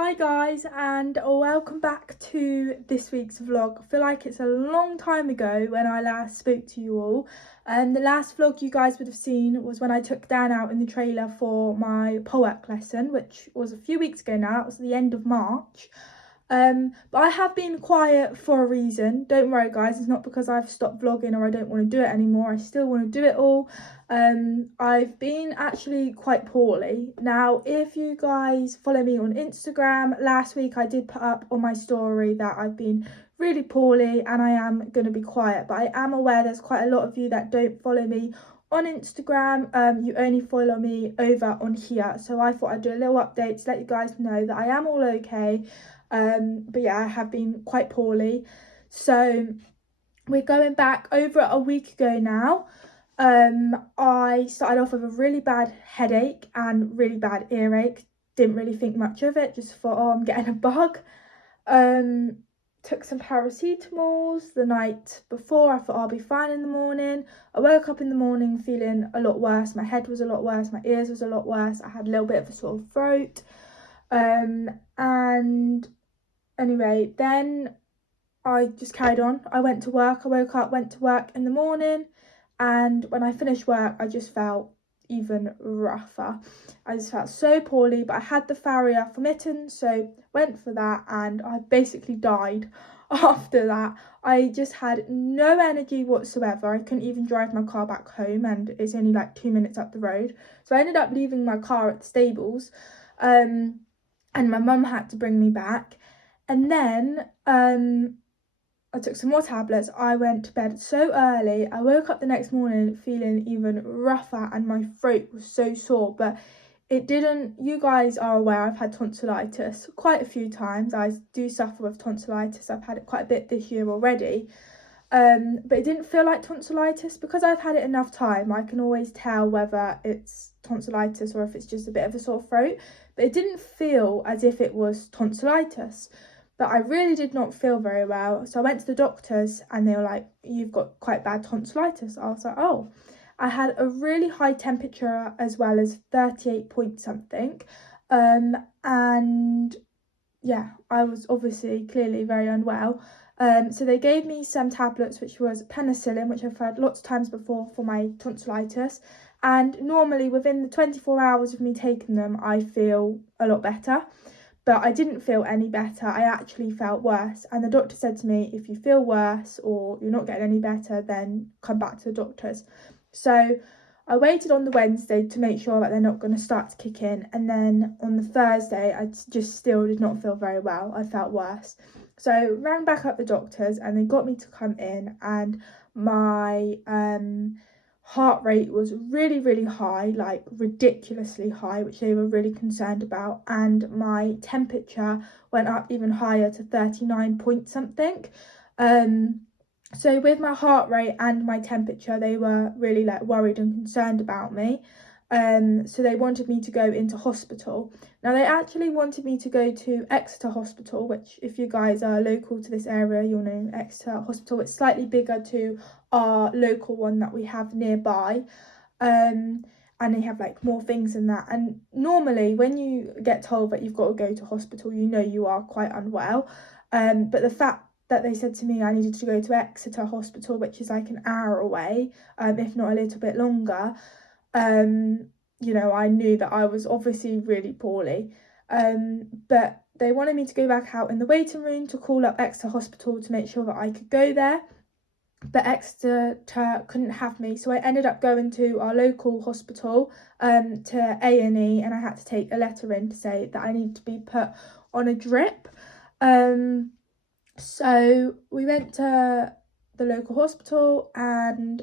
Hi guys, and welcome back to this week's vlog. I feel like it's a long time ago when I last spoke to you all, and the last vlog you guys would have seen was when I took Dan out in the trailer for my pole work lesson, which was a few weeks ago now. It was the end of March. But I have been quiet for a reason. Don't worry guys, it's not because I've stopped vlogging or I don't want to do it anymore. I still want to do it all. I've been actually quite poorly. Now, if you guys follow me on Instagram, last week I did put up on my story that I've been really poorly and I am going to be quiet. But I am aware there's quite a lot of you that don't follow me on Instagram. You only follow me over on here. So I thought I'd do a little update to let you guys know that I am all okay. But yeah, I have been quite poorly. So we're going back over a week ago now. I started off with a really bad headache and really bad earache. Didn't really think much of it, just thought, oh, I'm getting a bug. Took some paracetamols the night before. I thought I'll be fine in the morning. I woke up in the morning feeling a lot worse. My head was a lot worse, my ears was a lot worse. I had a little bit of a sore throat. And anyway, then I just carried on. I went to work. I woke up, went to work in the morning, and when I finished work I just felt even rougher. I just felt so poorly, but I had the farrier for mittens, so went for that, and I basically died after that. I just had no energy whatsoever. I couldn't even drive my car back home, and it's only like 2 minutes up the road, so I ended up leaving my car at the stables, and my mum had to bring me back. And then I took some more tablets. I went to bed so early. I woke up the next morning feeling even rougher and my throat was so sore, but it didn't. You guys are aware I've had tonsillitis quite a few times. I do suffer with tonsillitis. I've had it quite a bit this year already. But it didn't feel like tonsillitis because I've had it enough time. I can always tell whether it's tonsillitis or if it's just a bit of a sore throat, but it didn't feel as if it was tonsillitis. But I really did not feel very well. So I went to the doctors and they were like, you've got quite bad tonsillitis. I was like, oh. I had a really high temperature as well as 38 point something. And yeah, I was obviously clearly very unwell. So they gave me some tablets, which was penicillin, which I've had lots of times before for my tonsillitis. And normally within the 24 hours of me taking them, I feel a lot better. But I didn't feel any better. I actually felt worse. And the doctor said to me, if you feel worse or you're not getting any better, then come back to the doctors. So I waited on the Wednesday to make sure that they're not going to start to kick in. And then on the Thursday, I just still did not feel very well. I felt worse. So I rang back up the doctors and they got me to come in, and my heart rate was really high, like ridiculously high, which they were really concerned about, and my temperature went up even higher to 39 point something. So with my heart rate and my temperature, they were really like worried and concerned about me. So they wanted me to go into hospital. Now they actually wanted me to go to Exeter Hospital, which if you guys are local to this area, you'll know Exeter Hospital. It's slightly bigger to our local one that we have nearby. And they have like more things than that. And normally when you get told that you've got to go to hospital, you know you are quite unwell. But the fact that they said to me I needed to go to Exeter Hospital, which is like an hour away, if not a little bit longer, you know, I knew that I was obviously really poorly. But they wanted me to go back out in the waiting room to call up Exeter Hospital to make sure that I could go there. But Exeter couldn't have me, so I ended up going to our local hospital, to A&E, and I had to take a letter in to say that I needed to be put on a drip. So we went to the local hospital, and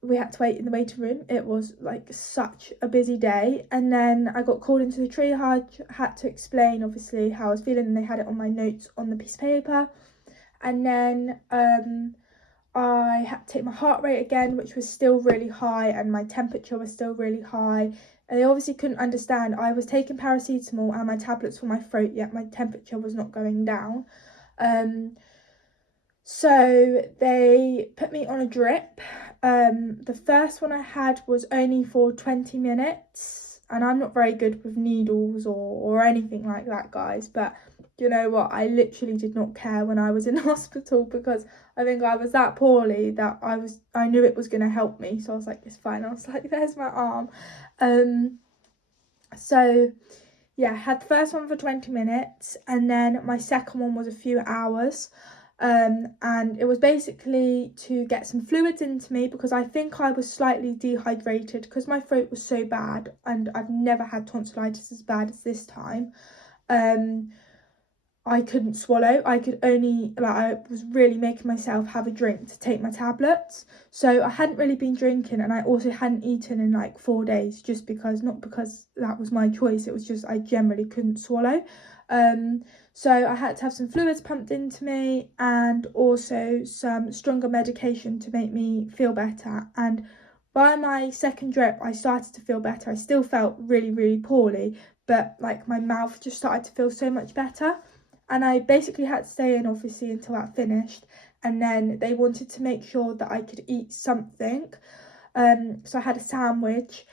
we had to wait in the waiting room. It was like such a busy day, and then I got called into the triage, had to explain obviously how I was feeling, and they had it on my notes on the piece of paper. And then I had to take my heart rate again, which was still really high, and my temperature was still really high. And they obviously couldn't understand. I was taking paracetamol and my tablets for my throat, yet my temperature was not going down. So they put me on a drip. The first one I had was only for 20 minutes. and I'm not very good with needles or anything like that, guys, but you know what, I literally did not care when I was in hospital, because I think I was that poorly that I knew it was going to help me, so I was like, it's fine. I was like, there's my arm. So yeah, I had the first one for 20 minutes, and then my second one was a few hours. And it was basically to get some fluids into me, because I think I was slightly dehydrated because my throat was so bad, and I've never had tonsillitis as bad as this time. I couldn't swallow. I could only, like, I was really making myself have a drink to take my tablets. So I hadn't really been drinking, and I also hadn't eaten in like 4 days, just because, not because that was my choice, it was just I generally couldn't swallow. So I had to have some fluids pumped into me, and also some stronger medication to make me feel better. And by my second drip, I started to feel better. I still felt really, really poorly, but like my mouth just started to feel so much better. And I basically had to stay in, obviously, until that finished. And then they wanted to make sure that I could eat something. So I had a sandwich,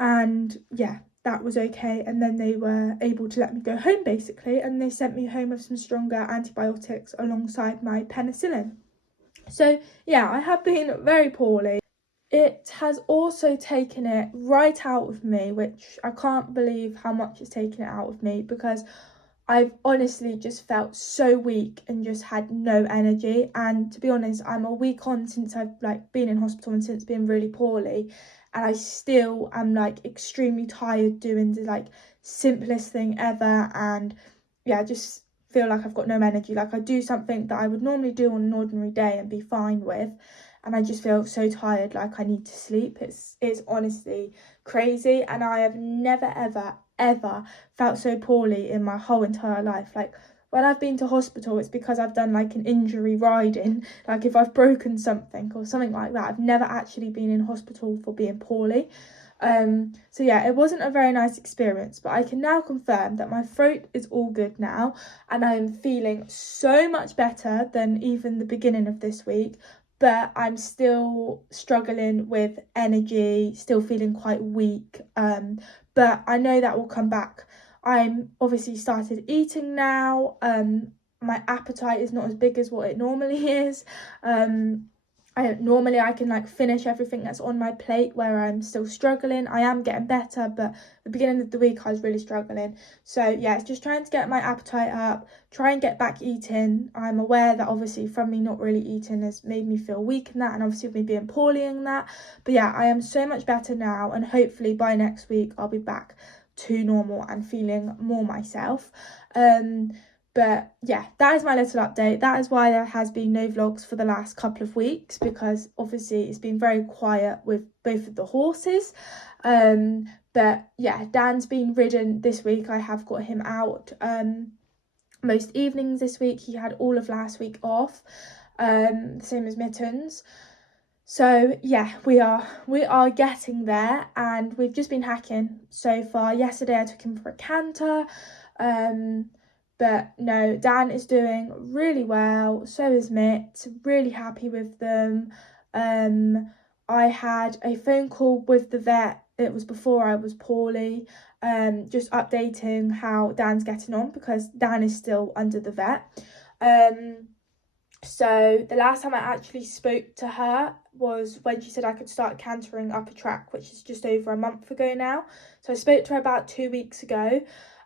and yeah, that was okay. And then they were able to let me go home, basically. And they sent me home with some stronger antibiotics alongside my penicillin. So yeah, I have been very poorly. It has also taken it right out of me, which I can't believe how much it's taken it out of me, because I've honestly just felt so weak and just had no energy. And to be honest, I'm a week on since I've like been in hospital and since being really poorly, and I still am like extremely tired doing the like simplest thing ever. And yeah, I just feel like I've got no energy. Like, I do something that I would normally do on an ordinary day and be fine with, and I just feel so tired, like I need to sleep. It's honestly crazy, and I have never ever felt so poorly in my whole entire life. Like, when I've been to hospital, it's because I've done like an injury riding, like if I've broken something or something like that. I've never actually been in hospital for being poorly. So yeah, it wasn't a very nice experience, but I can now confirm that my throat is all good now, and I am feeling so much better than even the beginning of this week. But I'm still struggling with energy, still feeling quite weak. But I know that will come back. I'm obviously started eating now. My appetite is not as big as what it normally is. I can like finish everything that's on my plate, where I'm still struggling. I am getting better, but at the beginning of the week I was really struggling. So yeah, it's just trying to get my appetite up, try and get back eating. I'm aware that obviously from me not really eating has made me feel weak in that, and obviously me being poorly in that. But yeah, I am so much better now, and hopefully by next week I'll be back to normal and feeling more myself. But yeah, that is my little update. That is why there has been no vlogs for the last couple of weeks, because obviously it's been very quiet with both of the horses. But yeah, Dan's been ridden this week. I have got him out most evenings this week. He had all of last week off, same as Mittens. So yeah, we are getting there, and we've just been hacking so far. Yesterday I took him for a canter. But no, Dan is doing really well, so is Mitt, really happy with them. I had a phone call with the vet, it was before I was poorly, just updating how Dan's getting on, because Dan is still under the vet. So the last time I actually spoke to her was when she said I could start cantering up a track, which is just over a month ago now. So I spoke to her about 2 weeks ago,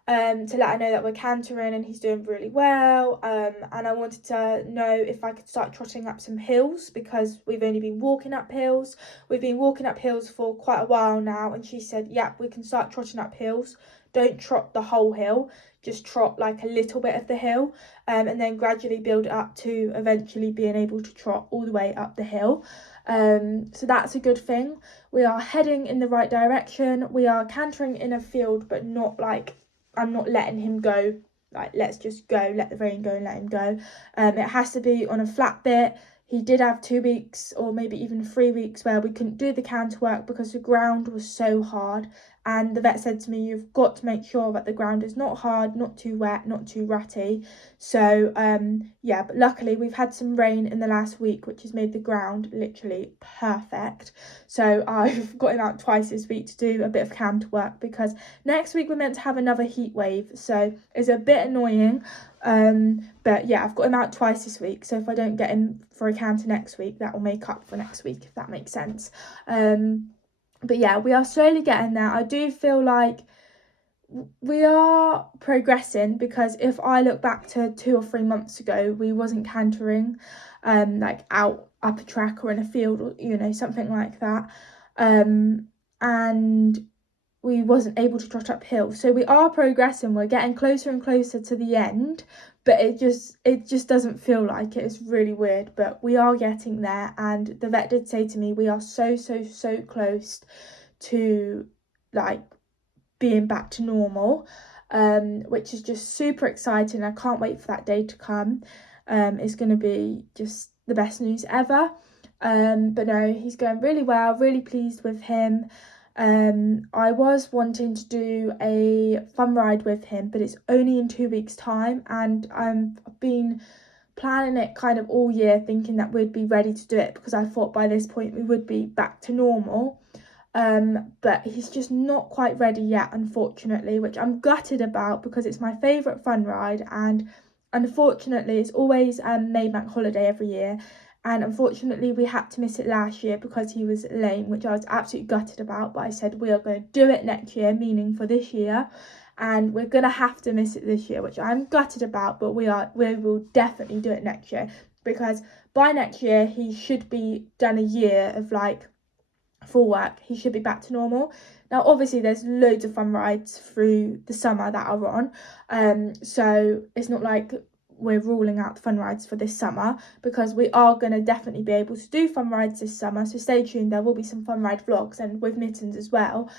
to let her know that we're cantering and he's doing really well. And I wanted to know if I could start trotting up some hills, because we've only been walking up hills. We've been walking up hills for quite a while now, and she said, yeah, we can start trotting up hills. Don't trot the whole hill, just trot like a little bit of the hill, and then gradually build it up to eventually being able to trot all the way up the hill. So that's a good thing. We are heading in the right direction. We are cantering in a field, but not like, I'm not letting him go, like, let's just go, let the rein go and let him go. It has to be on a flat bit. he did have 2 weeks or maybe even 3 weeks where we couldn't do the canter work because the ground was so hard. And the vet said to me, you've got to make sure that the ground is not hard, not too wet, not too rutty. So yeah, but luckily we've had some rain in the last week, which has made the ground literally perfect. So I've got him out twice this week to do a bit of canter work, because next week we're meant to have another heat wave, so it's a bit annoying. But yeah, I've got him out twice this week, so if I don't get him for a canter next week, that will make up for next week, if that makes sense. But yeah, we are slowly getting there. I do feel like we are progressing, because if I look back to 2 or 3 months ago, we wasn't cantering like out up a track or in a field, or you know, something like that, and we wasn't able to trot uphill. So we are progressing, we're getting closer and closer to the end, but it just doesn't feel like it. It's really weird, but we are getting there. And the vet did say to me, we are so close to like being back to normal, which is just super exciting. I can't wait for that day to come. It's going to be just the best news ever. But no, he's going really well, really pleased with him. I was wanting to do a fun ride with him, but it's only in 2 weeks' time, and I've been planning it kind of all year, thinking that we'd be ready to do it, because I thought by this point we would be back to normal. But he's just not quite ready yet, unfortunately, which I'm gutted about, because it's my favourite fun ride, and unfortunately it's always Maybank holiday every year, and unfortunately we had to miss it last year because he was lame, which I was absolutely gutted about. But I said we are going to do it next year, meaning for this year, and we're going to have to miss it this year, which I'm gutted about, but we will definitely do it next year, because by next year he should be done a year of like full work. He should be back to normal. Now obviously there's loads of fun rides through the summer that are on, so it's not like we're ruling out fun rides for this summer, because we are going to definitely be able to do fun rides this summer. So stay tuned, there will be some fun ride vlogs, and with Mittens as well.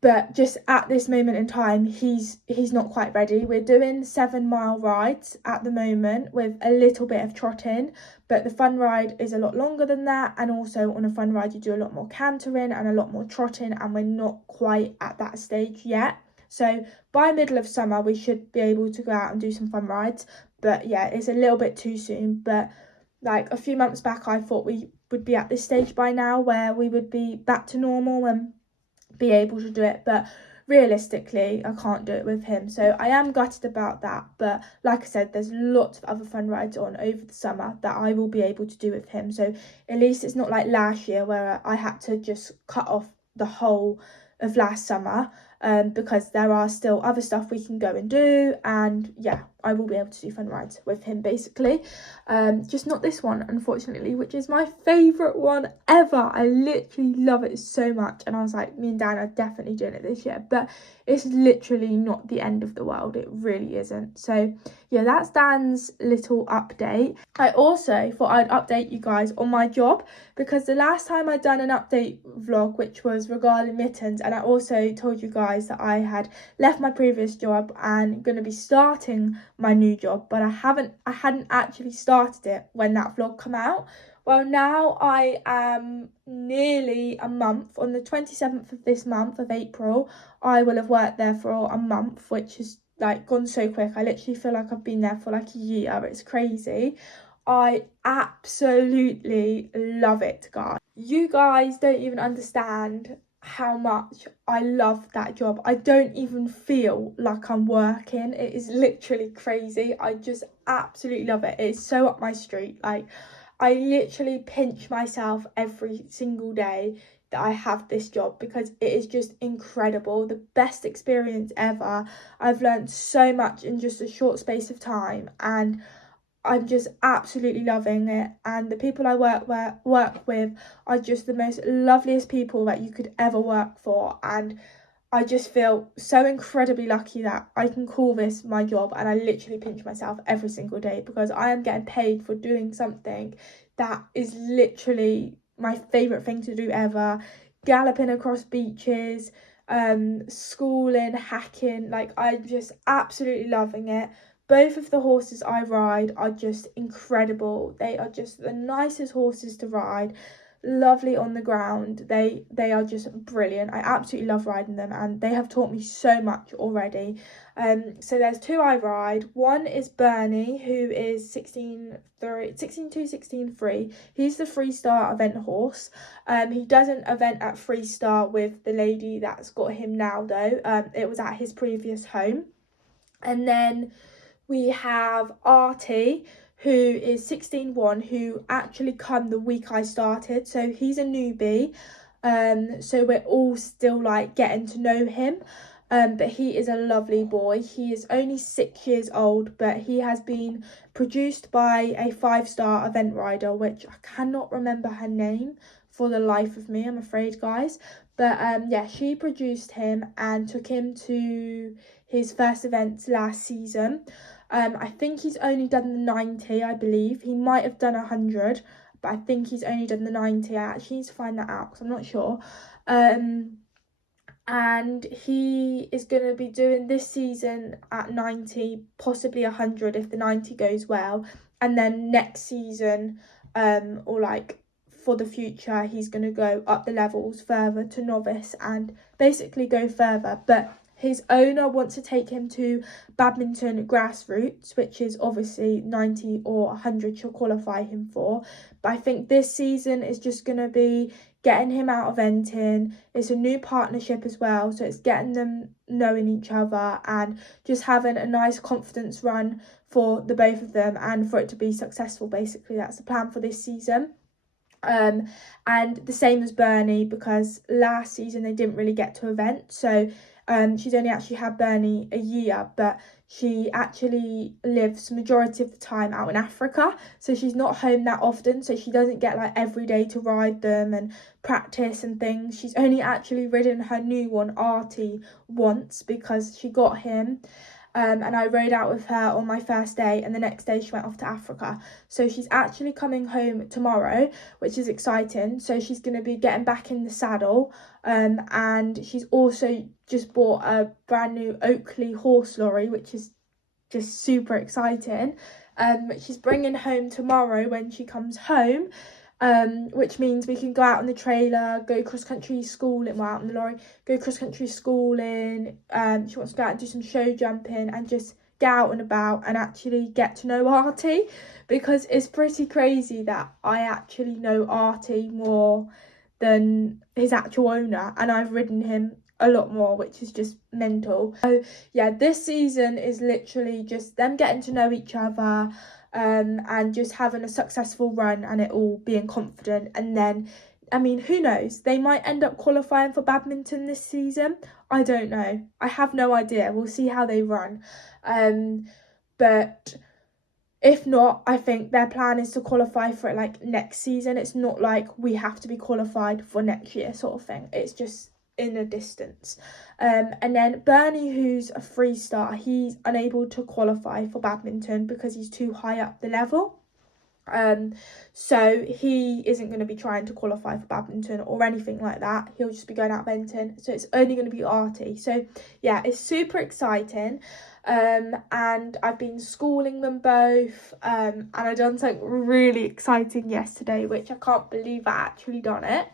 But just at this moment in time, he's not quite ready. We're doing 7-mile rides at the moment with a little bit of trotting, but the fun ride is a lot longer than that. And also on a fun ride you do a lot more cantering and a lot more trotting, and we're not quite at that stage yet. So by middle of summer we should be able to go out and do some fun rides. But yeah, it's a little bit too soon. But like a few months back I thought we would be at this stage by now where we would be back to normal and be able to do it, but realistically I can't do it with him. So I am gutted about that, but like I said, there's lots of other fun rides on over the summer that I will be able to do with him. So at least it's not like last year where I had to just cut off the whole of last summer, because there are still other stuff we can go and do. And yeah, I will be able to do fun rides with him basically, just not this one unfortunately, which is my favourite one ever. I literally love it so much, and I was like, me and Dan are definitely doing it this year. But it's literally not the end of the world, it really isn't. So yeah, that's Dan's little update. I also thought I'd update you guys on my job, because the last time I'd done an update vlog which was regarding Mittens, and I also told you guys that I had left my previous job and going to be starting my new job, but I hadn't actually started it when that vlog come out. Well, now I am nearly a month. On the 27th of this month of April, I will have worked there for a month, which is like gone so quick. I literally feel like I've been there for like a year. It's crazy. I absolutely love it, guys. You guys don't even understand how much I love that job. I don't even feel like I'm working. It is literally crazy. I just absolutely love it. It's so up my street. Like, I literally pinch myself every single day that I have this job, because it is just incredible. The best experience ever. I've learned so much in just a short space of time, and I'm just absolutely loving it. And the people I work with are just the most loveliest people that you could ever work for. And I just feel so incredibly lucky that I can call this my job, and I literally pinch myself every single day, because I am getting paid for doing something that is literally my favourite thing to do ever. Galloping across beaches, schooling, hacking, like I'm just absolutely loving it. Both of the horses I ride are just incredible. They are just the nicest horses to ride, lovely on the ground. They are just brilliant. I absolutely love riding them, and they have taught me so much already. So there's two I ride. One is Bernie, who is 16-3. He's the Freestar event horse. He doesn't event at Freestar with the lady that's got him now though. It was at his previous home. And then we have Artie, who is 16-1, who actually come the week I started. So he's a newbie. So we're all still like getting to know him. But he is a lovely boy. He is only 6 years old, but he has been produced by a 5-star event rider, which I cannot remember her name for the life of me, I'm afraid, guys. But yeah, she produced him and took him to his first events last season. I think he's only done the 90, I believe. He might have done 100, but I think he's only done the 90. I actually need to find that out because I'm not sure. And he is going to be doing this season at 90, possibly 100 if the 90 goes well. And then next season, or like for the future, he's going to go up the levels further to novice and basically go further. But his owner wants to take him to badminton grassroots, which is obviously 90 or 100 she'll qualify him for. But I think this season is just going to be getting him out of eventing. It's a new partnership as well, so it's getting them knowing each other and just having a nice confidence run for the both of them and for it to be successful. Basically, that's the plan for this season. And the same as Bernie, because last season they didn't really get to event, so she's only actually had Bernie a year, but she actually lives majority of the time out in Africa, so she's not home that often, so she doesn't get like every day to ride them and practice and things. She's only actually ridden her new one, Artie, once because she got him. And I rode out with her on my first day, and the next day she went off to Africa. So she's actually coming home tomorrow, which is exciting. So she's going to be getting back in the saddle, and she's also just bought a brand new Oakley horse lorry, which is just super exciting. She's bringing home tomorrow when she comes home. Which means we can go out on the trailer, go cross-country schooling, well, out on the lorry, go cross-country schooling. She wants to go out and do some show jumping and just get out and about and actually get to know Artie, because it's pretty crazy that I actually know Artie more than his actual owner, and I've ridden him a lot more, which is just mental. So yeah, this season is literally just them getting to know each other, and just having a successful run and it all being confident. And then, I mean, who knows, they might end up qualifying for badminton this season. I don't know, I have no idea. We'll see how they run, but if not, I think their plan is to qualify for it like next season. It's not like we have to be qualified for next year sort of thing. It's just in a distance. And then Bernie, who's a Freestar, he's unable to qualify for badminton because he's too high up the level. So he isn't going to be trying to qualify for badminton or anything like that. He'll just be going out eventing. So it's only going to be Artie. So yeah, it's super exciting. And I've been schooling them both, and I done something really exciting yesterday, which I can't believe I actually done it.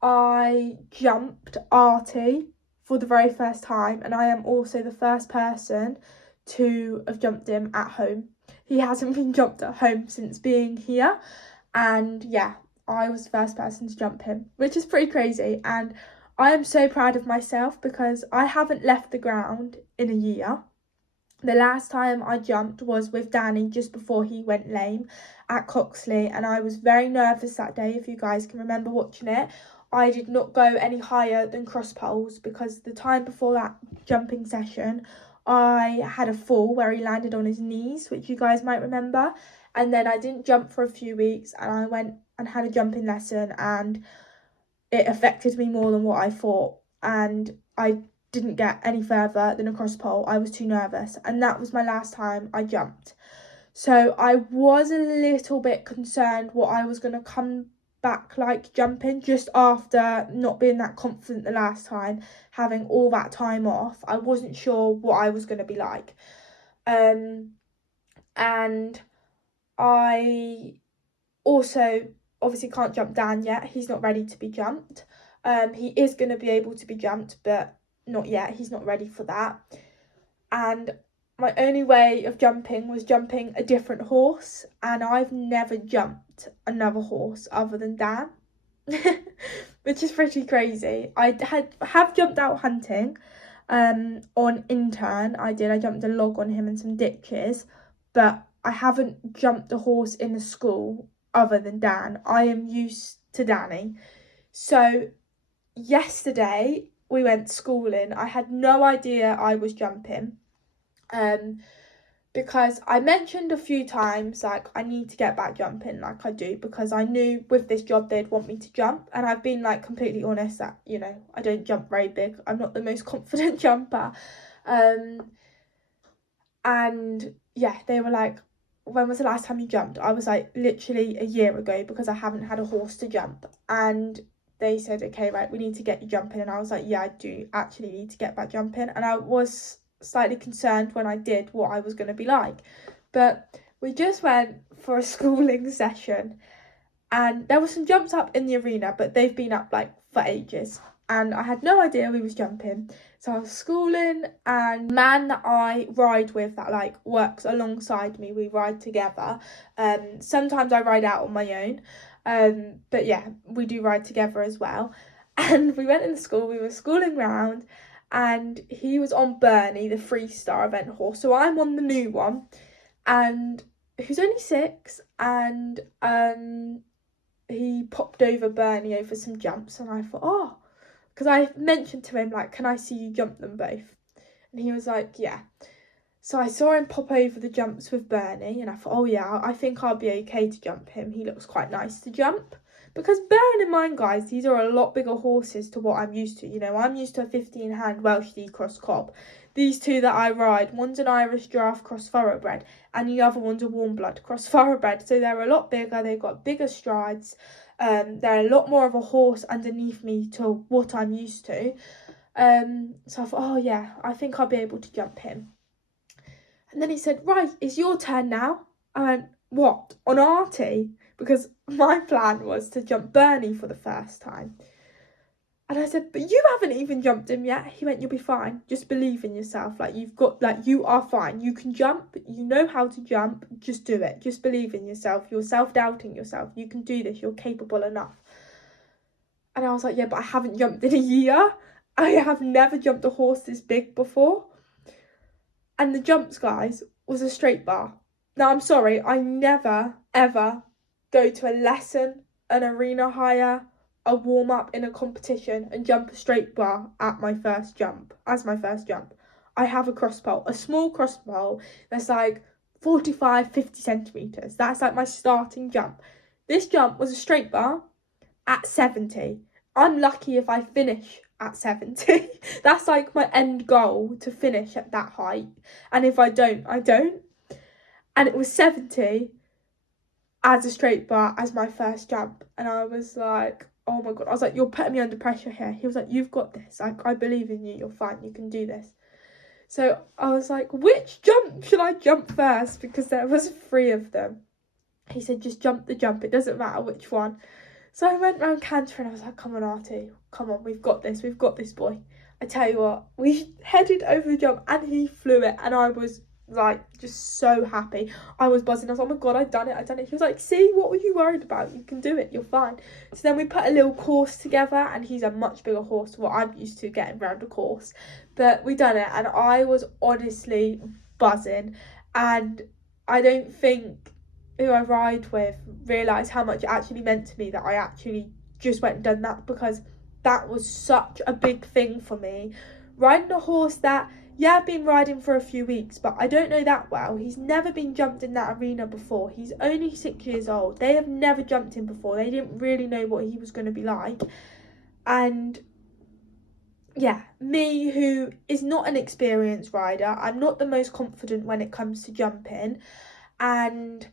I jumped Artie for the very first time, and I am also the first person to have jumped him at home. He hasn't been jumped at home since being here, and yeah, I was the first person to jump him, which is pretty crazy. And I am so proud of myself because I haven't left the ground in a year. The last time I jumped was with Danny just before he went lame at Coxley, and I was very nervous that day, if you guys can remember watching it. I did not go any higher than cross poles because the time before that jumping session I had a fall where he landed on his knees, which you guys might remember, and then I didn't jump for a few weeks, and I went and had a jumping lesson, and it affected me more than what I thought, and I didn't get any further than a cross pole. I was too nervous, and that was my last time I jumped. So I was a little bit concerned what I was going to come back like jumping just after not being that confident the last time, having all that time off. I wasn't sure what I was going to be like. And I also obviously can't jump Dan yet. He's not ready to be jumped. He is going to be able to be jumped, but not yet. He's not ready for that. And my only way of jumping was jumping a different horse, and I've never jumped another horse other than Dan, which is pretty crazy. I have jumped out hunting on intern. I jumped a log on him and some ditches, but I haven't jumped a horse in a school other than Dan. I am used to Danny. So yesterday we went schooling. I had no idea I was jumping, because I mentioned a few times like I need to get back jumping like I do, because I knew with this job they'd want me to jump, and I've been like completely honest that, you know, I don't jump very big. I'm not the most confident jumper. And yeah, they were like, when was the last time you jumped? I was like, literally a year ago, because I haven't had a horse to jump. And they said, okay, right, we need to get you jumping. And I was like, yeah, I do actually need to get back jumping. And I was slightly concerned when I did what I was going to be like. But we just went for a schooling session, and there were some jumps up in the arena, but they've been up like for ages. And I had no idea we was jumping. So I was schooling, and the man that I ride with that like works alongside me, we ride together. Sometimes I ride out on my own. But yeah, we do ride together as well. And we went in the school, we were schooling round, and he was on Bernie, the 3-star event horse. So I'm on the new one, and who's only 6, and he popped over Bernie over some jumps, and I thought, oh, because I mentioned to him, like, can I see you jump them both? And he was like, yeah. So I saw him pop over the jumps with Bernie, and I thought, oh yeah, I think I'll be okay to jump him. He looks quite nice to jump. Because bearing in mind, guys, these are a lot bigger horses to what I'm used to. You know, I'm used to a 15-hand Welsh D-Cross cob. These two that I ride, one's an Irish Giraffe cross thoroughbred, and the other one's a warm blood cross thoroughbred. So they're a lot bigger, they've got bigger strides. They're a lot more of a horse underneath me to what I'm used to. So I thought, oh yeah, I think I'll be able to jump him. And then he said, right, it's your turn now. I went, what, on Artie? Because my plan was to jump Bernie for the first time. And I said, but you haven't even jumped him yet. He went, you'll be fine. Just believe in yourself. Like, you are fine. You can jump. You know how to jump. Just do it. Just believe in yourself. You're self-doubting yourself. You can do this. You're capable enough. And I was like, yeah, but I haven't jumped in a year. I have never jumped a horse this big before. And the jumps, guys, was a straight bar. Now, I'm sorry. I never, ever go to a lesson, an arena hire, a warm-up in a competition and jump a straight bar at my first jump, as my first jump. I have a cross pole, a small cross pole that's like 45, 50 centimetres. That's like my starting jump. This jump was a straight bar at 70. I'm lucky if I finish at 70. That's like my end goal, to finish at that height. And if I don't, I don't. And it was 70 as a straight bar as my first jump. And I was like, oh my God. I was like, you're putting me under pressure here. He was like, you've got this. I believe in you. You're fine. You can do this. So I was like, which jump should I jump first? Because there was 3 of them. He said, just jump the jump. It doesn't matter which one. So I went round cantering. I was like, come on, Artie. Come on. We've got this. We've got this, boy. I tell you what. We headed over the jump and he flew it. And I was like just so happy. I was buzzing. I was like, oh my God, I've done it. He was like, see, what were you worried about? You can do it. You're fine. So then we put a little course together, and he's a much bigger horse to what I'm used to getting round a course. But we done it, and I was honestly buzzing. And I don't think who I ride with realise how much it actually meant to me that I actually just went and done that, because that was such a big thing for me. Riding a horse that, yeah, I've been riding for a few weeks, but I don't know that well. He's never been jumped in that arena before. He's only 6 years old. They have never jumped him before. They didn't really know what he was going to be like. And yeah, me, who is not an experienced rider, I'm not the most confident when it comes to jumping. And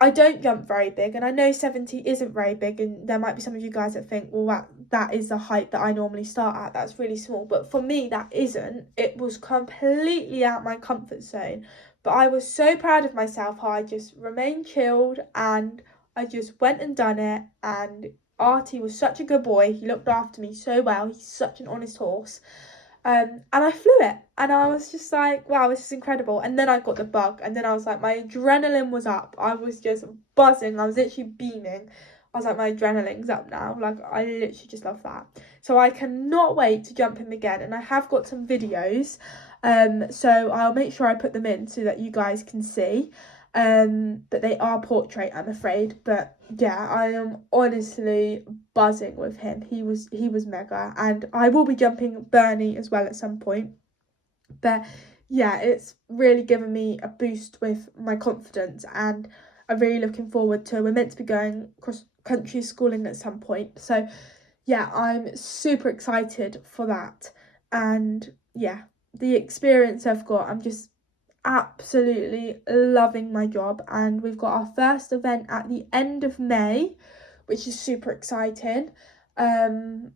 I don't jump very big, and I know 70 isn't very big, and there might be some of you guys that think, well, that is the height that I normally start at, that's really small. But for me, that isn't. It was completely out my comfort zone. But I was so proud of myself how I just remained chilled, and I just went and done it. And Artie was such a good boy. He looked after me so well. He's such an honest horse. And I flew it, and I was just like, wow, this is incredible. And then I got the bug, and then I was like, my adrenaline was up. I was just buzzing. I was literally beaming. I was like, my adrenaline's up now. Like, I literally just love that. So I cannot wait to jump him again. And I have got some videos, so I'll make sure I put them in so that you guys can see. But they are portrait, I'm afraid. But yeah, I am honestly buzzing with him. He was mega, and I will be jumping Bernie as well at some point. But yeah, it's really given me a boost with my confidence, and I'm really looking forward to. We're meant to be going cross country schooling at some point, so yeah, I'm super excited for that. And yeah, the experience I've got, I'm just absolutely loving my job. And we've got our first event at the end of May, which is super exciting. So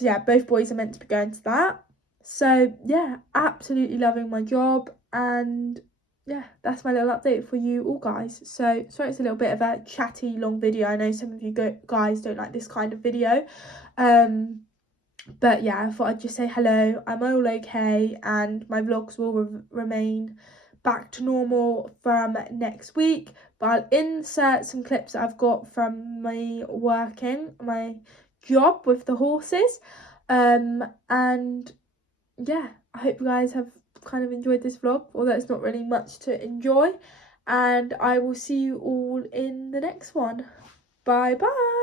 yeah, both boys are meant to be going to that. So yeah, absolutely loving my job. And yeah, that's my little update for you all, guys. So sorry it's a little bit of a chatty long video. I know some of you guys don't like this kind of video, but yeah, I thought I'd just say hello. I'm all okay, and my vlogs will remain back to normal from next week. But I'll insert some clips that I've got from me working my job with the horses. And yeah, I hope you guys have kind of enjoyed this vlog, although it's not really much to enjoy. And I will see you all in the next one. Bye bye.